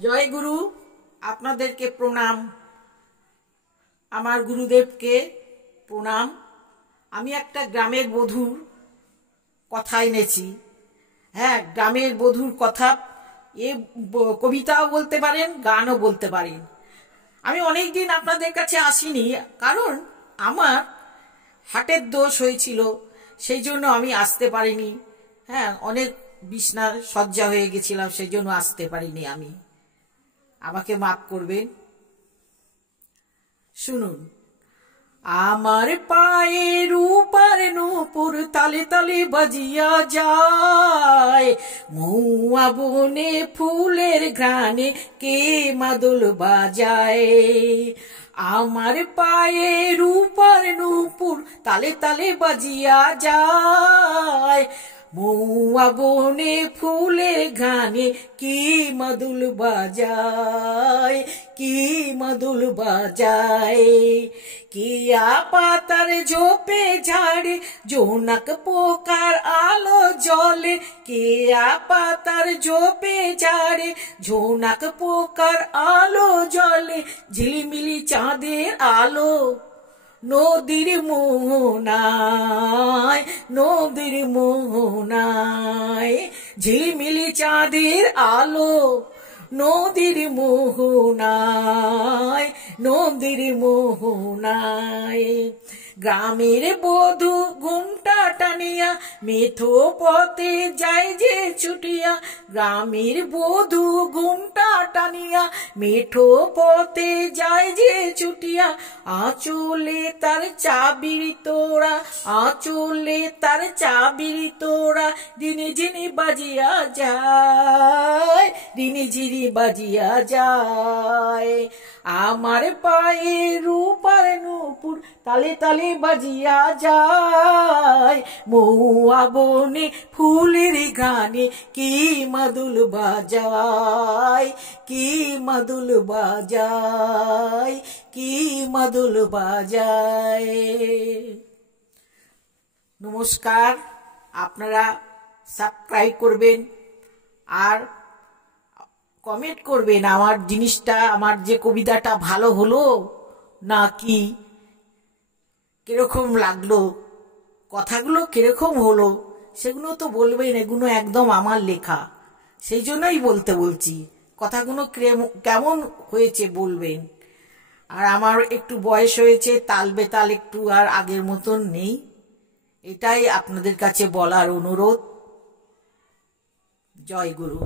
জয় গুরু। আপনাদেরকে প্রণাম, আমার গুরুদেবকে প্রণাম। আমি একটা গ্রামের বধূর কথা এনেছি। হ্যাঁ, গ্রামের বধূর কথা এ কবিতাও বলতে পারেন, গানও বলতে পারেন। আমি অনেক দিন আপনাদের কাছে আসিনি, কারণ আমার হার্টের দোষ হয়েছিল, সেই জন্য আমি আসতে পারিনি। হ্যাঁ, অনেক বিছনা সজ্জা হয়ে গেছিলাম, সেই জন্য আসতে পারিনি। আমি আমাকে মাফ করবেন। শুনুন। আমার পায়ে রূপার নূপুর তালে তালে বাজিয়া যায়, মহুয়া বনে ফুলের ঘ্রাণে কে মাদল বাজায়। আমার পায়ে রূপার নূপুর তালে তালে বাজিয়া যায়, মহুয়া বনে ফুলের ঘ্রাণে কি মাদুল বাজায়, কি মাদুল বাজায়। কিয়া পাতার ঝোপে ঝাড়ে জোনাক পোকার আলো জলে, কিয়া পাতার ঝোপে ঝাড়ে ঝোনাক পোকার আলো জলে, ঝিলিমিলি চাঁদের আলো নদীর মোহনায়, নদীর মোহনায়। ঝিলিমিলি চাঁদের আলো নদীর মোহনায়, নদীর মোহনায়। গ্রামের বধূ ঘুমটা টানিয়া মেঠো পথে যায় যে ছুটিয়া, গ্রামের বধূ ঘুমটা টানিয়া মেঠো পথে যায় যে ছুটিয়া। আঁচলে তার চাবির তোড়া, আঁচলে তার চাবির তোড়া, দিনে ঝিনি বাজিয়া যায়, দিনে ঝিনি বাজিয়া যায়। আমার পায়ে রূপার নূপুর তালে তালে বাজিয়া যায়, মহুয়া বনে ফুলের গানে কি মাদুল বাজায়, কি মাদুল বাজায়, কি মাদুল বাজায়। নমস্কার। আপনারা সাবস্ক্রাইব করবেন আর কমেন্ট করবেন আমার জিনিসটা, আমার যে কবিতাটা ভালো হলো না কি, কিরকম লাগলো, কথাগুলো কিরকম হলো সেগুলো তো বলবেন। এগুলো একদম আমার লেখা, সেই জন্যই বলছি। কথাগুলো কেমন হয়েছে বলবেন। আর আমার একটু বয়স হয়েছে, তাল বেতাল একটু আর আগের মতন নেই, এটাই আপনাদের কাছে বলার অনুরোধ। জয় গুরু।